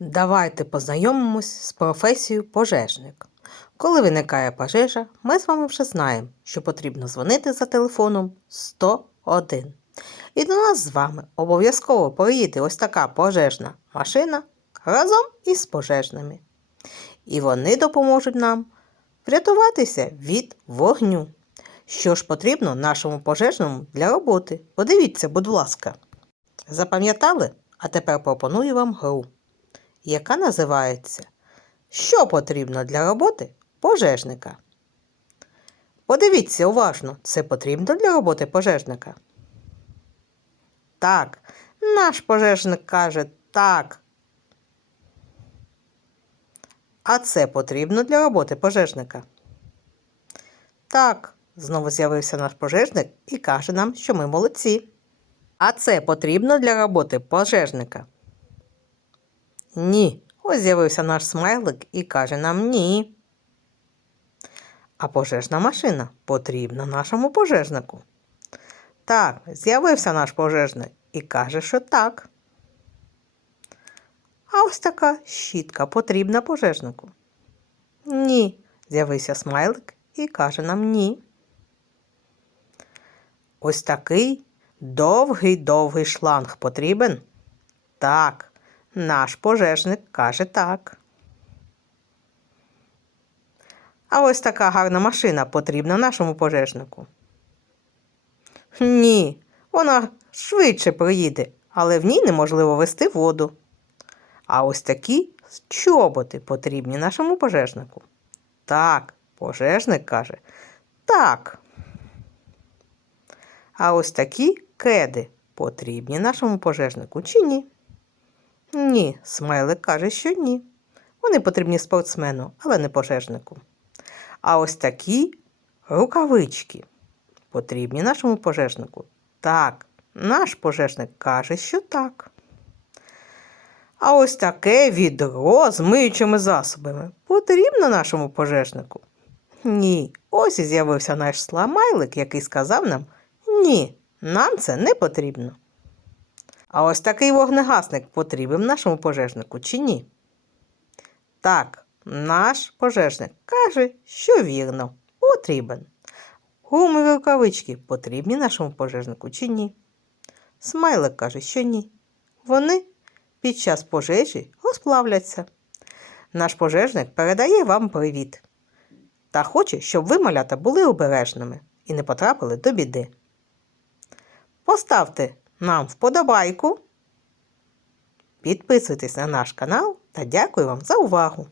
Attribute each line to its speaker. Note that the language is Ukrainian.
Speaker 1: Давайте познайомимось з професією пожежник. Коли виникає пожежа, ми з вами вже знаємо, що потрібно дзвонити за телефоном 101. І до нас з вами обов'язково приїде ось така пожежна машина разом із пожежними. І вони допоможуть нам врятуватися від вогню. Що ж потрібно нашому пожежному для роботи? Подивіться, будь ласка. Запам'ятали? А тепер пропоную вам гру, яка називається Що потрібно для роботи пожежника? Подивіться уважно, це потрібно для роботи пожежника. Так, наш пожежник каже так. А це потрібно для роботи пожежника. Так, знову з'явився наш пожежник і каже нам, що ми молодці. А це потрібно для роботи пожежника? Ні. Ось з'явився наш смайлик і каже нам ні. А пожежна машина потрібна нашому пожежнику. Так, з'явився наш пожежник і каже, що так. А ось така щітка потрібна пожежнику. Ні. З'явився смайлик і каже нам ні. Ось такий довгий-довгий шланг потрібен? Так, наш пожежник каже так. А ось така гарна машина потрібна нашому пожежнику. Ні, вона швидше приїде, але в ній неможливо вести воду. А ось такі чоботи потрібні нашому пожежнику. Так, пожежник каже так. А ось такі кеди потрібні нашому пожежнику чи ні? Ні, смайлик каже, що ні. Вони потрібні спортсмену, але не пожежнику. А ось такі рукавички потрібні нашому пожежнику. Так, наш пожежник каже, що так. А ось таке відро з миючими засобами потрібно нашому пожежнику? Ні. Ось і з'явився наш сламайлик, який сказав нам ні, нам це не потрібно. А ось такий вогнегасник потрібен нашому пожежнику чи ні? Так, наш пожежник каже, що вірно, потрібен. Гумові рукавички потрібні нашому пожежнику чи ні? Смайлик каже, що ні. Вони під час пожежі розплавляться. Наш пожежник передає вам привіт та хоче, щоб ви, малята, були обережними і не потрапили до біди. Поставте нам вподобайку, підписуйтесь на наш канал та дякую вам за увагу!